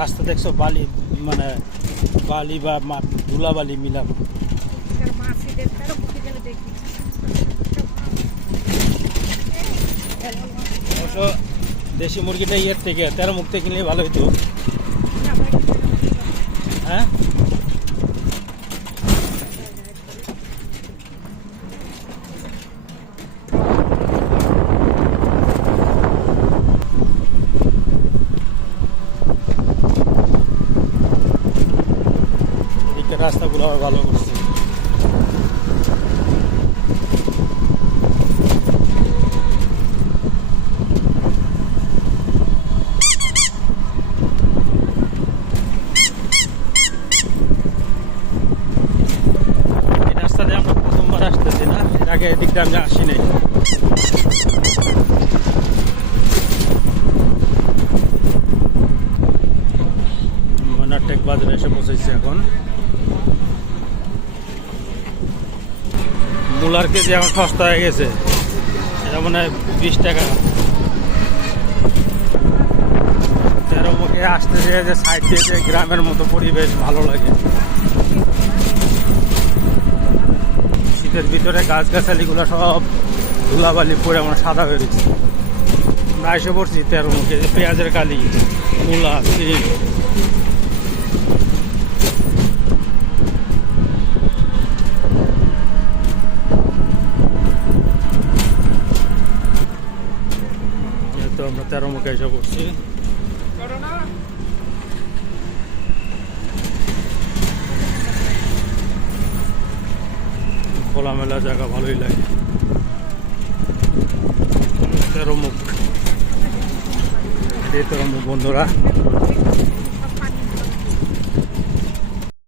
রাস্তা দেখছো বালি মানে বালি বা ধুলাবালি মিলানো। অবশ্য দেশি মুরগিটা ইয়ের থেকে 13 মুখ থেকে কিনলে ভালো হইতো। হ্যাঁ রাস্তাগুলো আবার ভালো করছে। এই রাস্তাতে আমরা প্রথমবার আসতেছি না, এর আগে এদিকটা আমি আসি নাই। মনারটেক বাজারে এসে পৌঁছেছি এখন। মূলার কেজি এখন সস্তা হয়ে গেছে, এটা মনে হয় 20 টাকা। 13 মুখে আসতে যে সাইড দিয়েছে, গ্রামের মতো পরিবেশ ভালো লাগে। শীতের ভিতরে গাছগাছালিগুলো সব ধুলাবালি পরে আমার সাদা হয়ে গেছে। আমরা এসে পড়ছি 13 মুখে, যে পেঁয়াজের কালি, মূলা, সিম। তো আমরা 13 মুখে এসে পড়ছি। খোলামেলা জায়গা ভালোই লাগে। 13 মুখ, এটাই 13 মুখ বন্ধুরা।